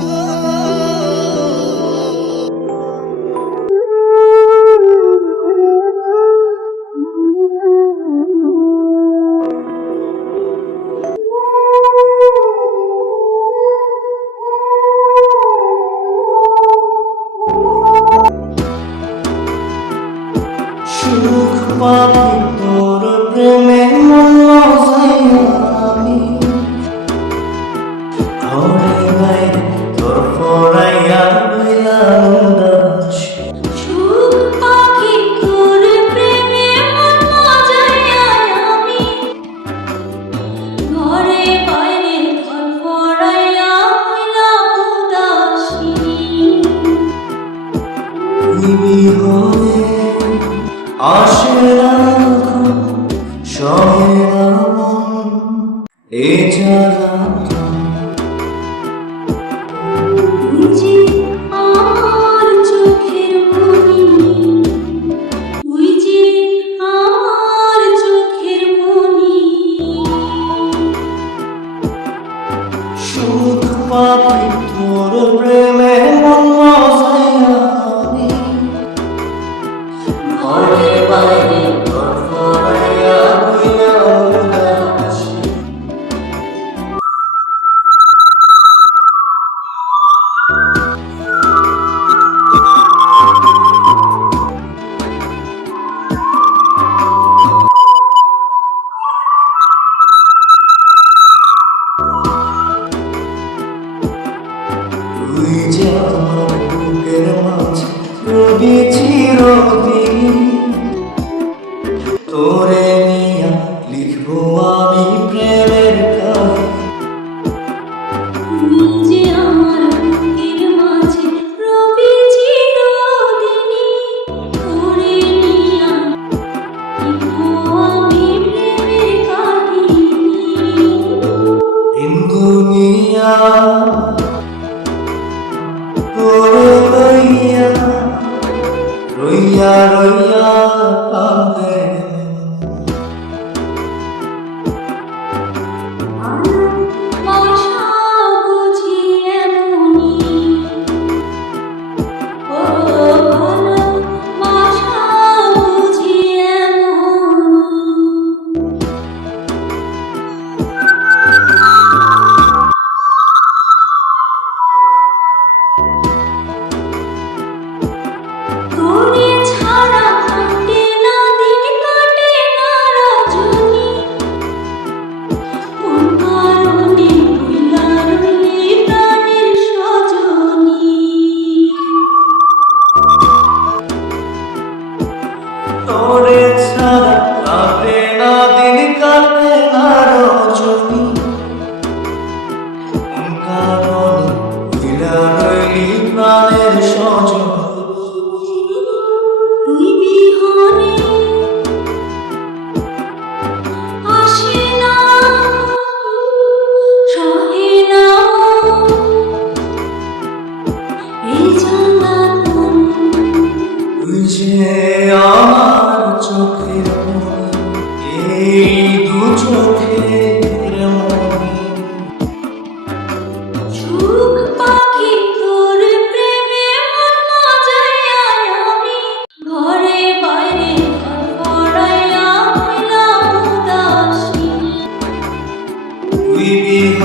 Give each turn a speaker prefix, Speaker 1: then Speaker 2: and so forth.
Speaker 1: Oh. আসে না সহে না এ ছাড়া যার বুকের মাছ রবি চিরদিন।